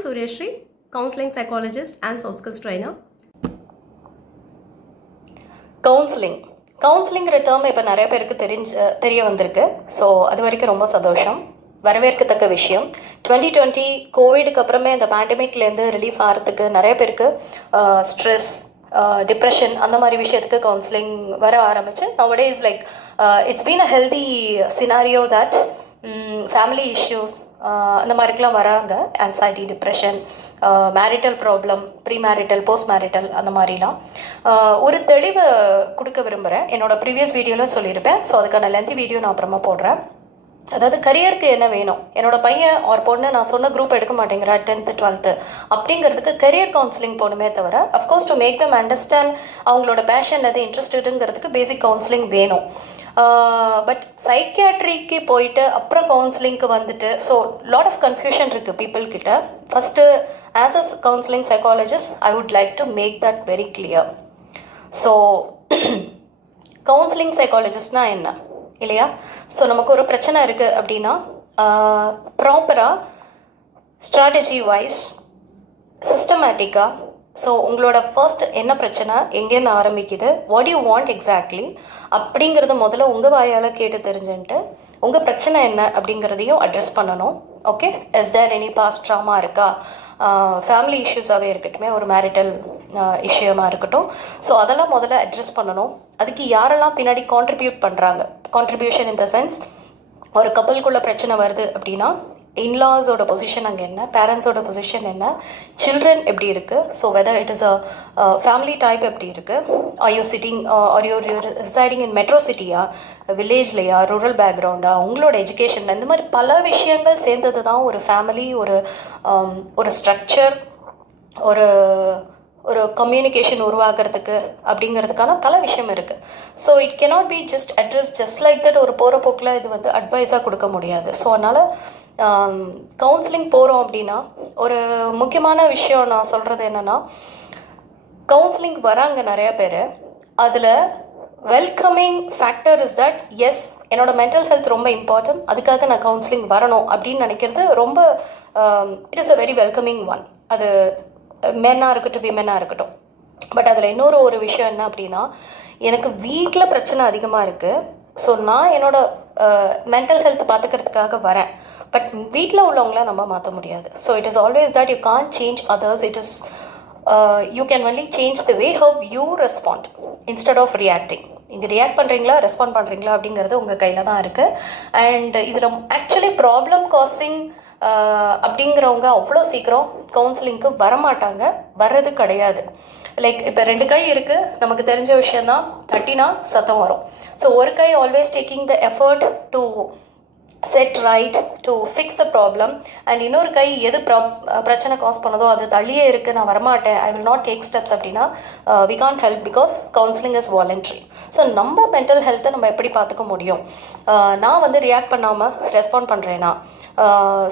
Sureshri, counseling psychologist and soft skills trainer. கவுன்சிலிங்கிற term இப்போ நிறைய பேருக்கு தெரிய வந்திருக்கு. ஸோ அது வரைக்கும் ரொம்ப சந்தோஷம், வரவேற்கத்தக்க விஷயம். 2020 கோவிடுக்கு அப்புறமே அந்த பேண்டமிக்லேருந்து ரிலீஃப் ஆகிறதுக்கு நிறைய பேருக்கு ஸ்ட்ரெஸ், டிப்ரெஷன் அந்த மாதிரி விஷயத்துக்கு கவுன்சிலிங் வர ஆரம்பிச்சு. Nowadays like it's been a healthy scenario that family issues அந்த மாதிரிக்கெலாம் வராங்க. Anxiety, depression, marital problem, pre marital, post marital அந்த மாதிரிலாம் ஒரு தெளிவை கொடுக்க விரும்புகிறேன். என்னோடய ப்ரீவியஸ் வீடியோவில் சொல்லியிருப்பேன். ஸோ அதுக்கான லென்த்தி வீடியோ நான் அப்புறமா போடுறேன். அதாவது கரியருக்கு என்ன வேணும், என்னோட பையன் ஒரு பொண்ணு நான் சொன்ன குரூப் எடுக்க மாட்டேங்கிறா 10th 12th அப்படிங்கிறதுக்கு கரியர் கவுன்சிலிங் போகணுமே தவிர, of course to make them understand அவங்களோட பேஷன் எது இன்ட்ரெஸ்டடுங்கிறதுக்கு பேசிக் கவுன்சிலிங் வேணும். பட் சைக்கியாட்ரிக்கு போயிட்டு அப்புறம் கவுன்சிலிங்க்கு வந்துட்டு ஸோ லாட் ஆஃப் கன்ஃபியூஷன் இருக்குது பீப்புள் கிட்ட. First as a counselling psychologist I would like to make that very clear. So counselling சைக்காலஜிஸ்ட்னா என்ன இல்லையா? ஸோ நமக்கு ஒரு பிரச்சனை இருக்குது அப்படின்னா ப்ராப்பராக ஸ்ட்ராட்டஜி வைஸ் சிஸ்டமேட்டிக்காக, ஸோ உங்களோட ஃபர்ஸ்ட் என்ன பிரச்சனை, எங்கேருந்து ஆரம்பிக்குது, வாட் யூ வாண்ட் எக்ஸாக்ட்லி அப்படிங்கிறத முதல்ல உங்கள் வாயால் கேட்டு தெரிஞ்சுன்ட்டு உங்கள் பிரச்சனை என்ன அப்படிங்கிறதையும் அட்ரெஸ் பண்ணணும். Okay, is there any past trauma இருக்கா, ஃபேமிலி இஷ்யூஸாகவே இருக்கட்டுமே, ஒரு மேரிட்டல் இஷ்யூமாக இருக்கட்டும். ஸோ அதெல்லாம் முதல்ல அட்ரெஸ் பண்ணணும். அதுக்கு யாரெல்லாம் பின்னாடி கான்ட்ரிபியூட் பண்ணுறாங்க, கான்ட்ரிபியூஷன் இன் த சென்ஸ் ஒரு கப்பலுக்குள்ள பிரச்சனை வருது அப்படின்னா இன்லாஸோட பொசிஷன் அங்கே என்ன, பேரண்ட்ஸோட பொசிஷன் என்ன, சில்ட்ரன் எப்படி இருக்குது, so whether it is a family type எப்படி இருக்குது, are you sitting are you residing in metro சிட்டியா, வில்லேஜ்லையா, ரூரல் பேக்ரவுண்டா, உங்களோட எஜுகேஷன், இந்த மாதிரி பல விஷயங்கள் சேர்ந்தது தான் ஒரு ஃபேமிலி, ஒரு ஸ்ட்ரக்சர், ஒரு கம்யூனிகேஷன் உருவாக்குறதுக்கு அப்படிங்கிறதுக்கான பல விஷயம் இருக்குது. So it cannot be just address just like that. ஒரு போகிற போக்கில் இது வந்து அட்வைஸாக கொடுக்க முடியாது. ஸோ அதனால் கவுன்சிலிங் போகிறோம் அப்படின்னா ஒரு முக்கியமான விஷயம் நான் சொல்கிறது என்னென்னா, கவுன்சிலிங் வராங்க நிறையா பேர். அதில் welcoming factor is that yes என்னோட மென்டல் ஹெல்த் ரொம்ப இம்பார்ட்டன்ட், அதுக்காக நான் கவுன்சிலிங் வரணும் அப்படின்னு நினைக்கிறது ரொம்ப it is a very welcoming one. அது மென்னாக இருக்கட்டும், விமென்னாக இருக்கட்டும். பட் அதில் இன்னொரு விஷயம் என்ன அப்படின்னா, எனக்கு வீட்டில் பிரச்சனை அதிகமாக இருக்குது, ஸோ நான் என்னோட மென்டல் ஹெல்த் பார்த்துக்கிறதுக்காக வரேன். பட் வீட்டில் உள்ளவங்கள நம்ம மாற்ற முடியாது. So it is always that you can't change others. It is you can only change the way how you respond instead of reacting. நீங்கள் ரியாக்ட் பண்ணுறீங்களா, ரெஸ்பாண்ட் பண்ணுறீங்களா அப்படிங்கிறது உங்கள் கையில் தான் இருக்குது. அண்ட் இதில் ஆக்சுவலி ப்ராப்ளம் காசிங் அப்படிங்கிறவங்க அவ்வளோ சீக்கிரம் கவுன்சிலிங்க்கு வரமாட்டாங்க, வர்றது கிடையாது. லைக் இப்போ 2 கை இருக்குது, நமக்கு தெரிஞ்ச விஷயந்தான், தட்டினா சத்தம் வரும். ஸோ ஒரு கை always taking the effort to set right, to fix the problem. And இன்னொரு கை எது பிரச்சனை காஸ் பண்ணதோ அது தள்ளியே இருக்குது, நான் வரமாட்டேன், I will not take steps அப்படின்னா we can't help because counselling is voluntary. So நம்ம மென்டல் ஹெல்த்தை நம்ம எப்படி பார்த்துக்க முடியும்? நான் வந்து ரியாக்ட் பண்ணாமல் ரெஸ்பாண்ட் பண்ணுறேன்னா,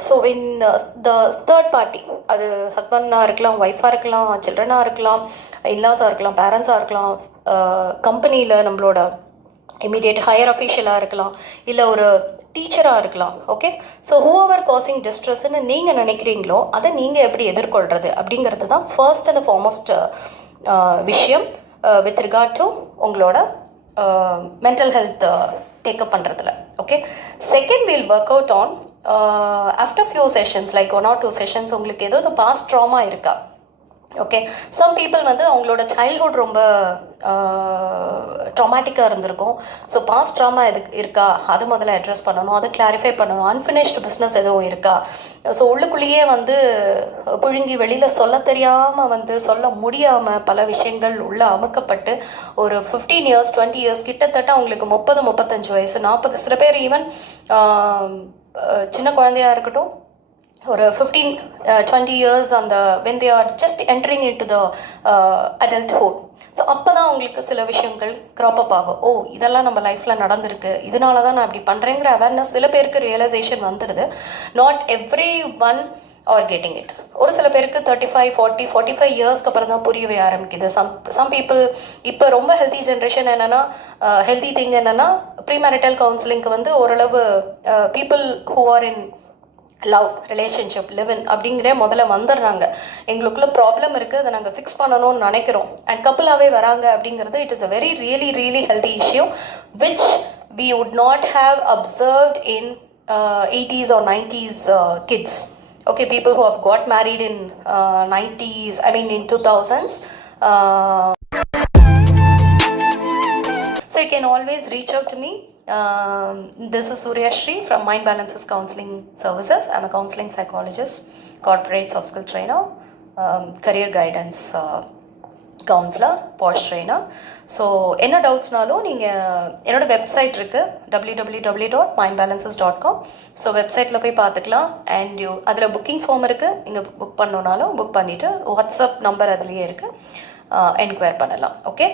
so in the third party, அது ஹஸ்பண்டாக இருக்கலாம், ஒய்ஃபாக இருக்கலாம், சில்ட்ரனாக இருக்கலாம், இன்லாஸாக இருக்கலாம், பேரண்ட்ஸாக இருக்கலாம், கம்பெனியில் நம்மளோட இமீடியட் ஹையர் அஃபீஷியலாக இருக்கலாம், இல்லை ஒரு டீச்சராக இருக்கலாம். ஓகே, ஸோ ஹூஎவர் காசிங் டிஸ்ட்ரெஸ்ன்னு நீங்கள் நினைக்கிறீங்களோ அதை நீங்கள் எப்படி எதிர்கொள்கிறது அப்படிங்கிறது தான் ஃபர்ஸ்ட் அண்ட் ஃபார்மோஸ்ட் விஷயம் வித் ரிகார்ட் டு உங்களோட மென்டல் ஹெல்த் டேக்கப் பண்ணுறதுல. Okay, second will work out on after few sessions, like 1 or 2 sessions உங்களுக்கு ஏதோ ஒரு பாஸ்ட் ட்ராமா இருக்கா. ஓகே, சம் பீப்புள் வந்து அவங்களோட சைல்ட்ஹுட் ரொம்ப ட்ராமேட்டிக்காக இருந்திருக்கும். ஸோ பாஸ்ட் ட்ராமா எதுக்கு இருக்கா, அது முதல்ல அட்ரெஸ் பண்ணணும், அதை கிளாரிஃபை பண்ணணும். அன்ஃபினிஷ்டு பிஸ்னஸ் எதுவும் இருக்கா, ஸோ உள்ளுக்குள்ளேயே வந்து புழுங்கி வெளியில் சொல்ல தெரியாமல் வந்து சொல்ல முடியாமல் பல விஷயங்கள் உள்ளே அமுக்கப்பட்டு ஒரு 15 years 20 years கிட்டத்தட்ட அவங்களுக்கு 30-35 வயசு 40, சில பேர் ஈவன் சின்ன குழந்தையாக இருக்கட்டும் ஒரு 15-20 years அந்த when they are just entering into the adulthood. So அப்போ தான் அவங்களுக்கு சில விஷயங்கள் க்ராப்பப் ஆகும். ஓ, இதெல்லாம் நம்ம லைஃப்பில் நடந்திருக்கு, இதனால தான் நான் அப்படி பண்ணுறேங்கிற அவேர்னஸ் சில பேருக்கு ரியலைசேஷன் வந்துடுது. Not every one are getting it. ஒரு சில பேருக்கு 35, 40, 45 இயர்ஸ்க்கு அப்புறம் தான் புரியவே ஆரம்பிக்குது. சம் பீப்புள் இப்போ ரொம்ப ஹெல்த்தி ஜென்ரேஷன் என்னென்னா, ஹெல்த்தி திங் என்னென்னா ப்ரீ மேரிட்டல் கவுன்சிலிங்க்கு வந்து ஓரளவு people who are in love relationship live in அப்படிங்கிற முதல்ல வந்துடுறாங்க. எங்களுக்குள்ள ப்ராப்ளம் இருக்குது, அதை நாங்கள் ஃபிக்ஸ் பண்ணணும்னு நினைக்கிறோம் அண்ட் கப்புளாகவே வராங்க அப்படிங்கிறது it is a very really healthy issue which we would not have observed in 80s or 90s kids. Okay, people who have got married in 90s, I mean in 2000s. So you can always reach out to me. This is Surya Shri from Mind Balances Counseling Services. I'm a counseling psychologist, corporate soft skill trainer, career guidance counsellor, posh trainer. So என்ன டவுட்ஸ்னாலும் நீங்கள் என்னோடய website இருக்குது www.mindbalances.com. So வெப்சைட்டில் போய் பார்த்துக்கலாம். And அதில் booking form இருக்குது, நீங்கள் புக் பண்ணணுன்னாலும் புக் பண்ணிவிட்டு வாட்ஸ்அப் நம்பர் அதுலேயே இருக்குது, என்கொயர் பண்ணலாம். ஓகே.